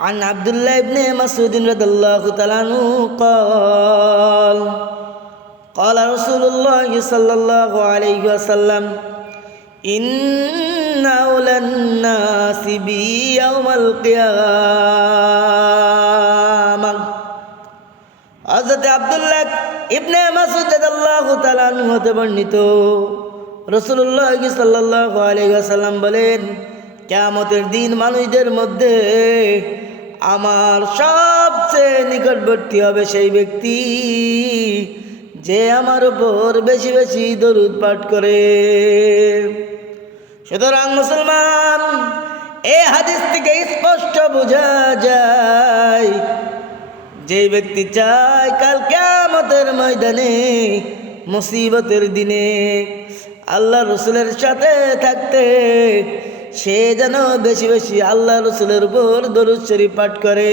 عن عبد الله بن مسعود رضي الله تعالى عنه قال قال رسول الله صلى الله عليه وسلم إن أولى الناس بي يوم القيامة হযরত আব্দুল্লাহ ইবনে মাসউদ রাদিয়াল্লাহু তাআলা আনহু হতে বর্ণিত রাসূলুল্লাহ সাল্লাল্লাহু আলাইহি ওয়াসাল্লাম বলেন, কিয়ামতের দিন মানুষদের মধ্যে আমার সবচেয়ে নিকটবর্তী হবে সেই ব্যক্তি যে আমার উপর বেশি বেশি দরুদ পাঠ করে। সুতরাং মুসলমান, এই হাদিস থেকে স্পষ্ট বোঝা যায় যে ব্যক্তি চায় কাল কিয়ামতের ময়দানে মুসিবতের দিনে আল্লাহ রসুলের সাথে থাকতে, সে যেন বেশি বেশি আল্লাহ রসুলের উপর দরুদ শরীফ পাঠ করে।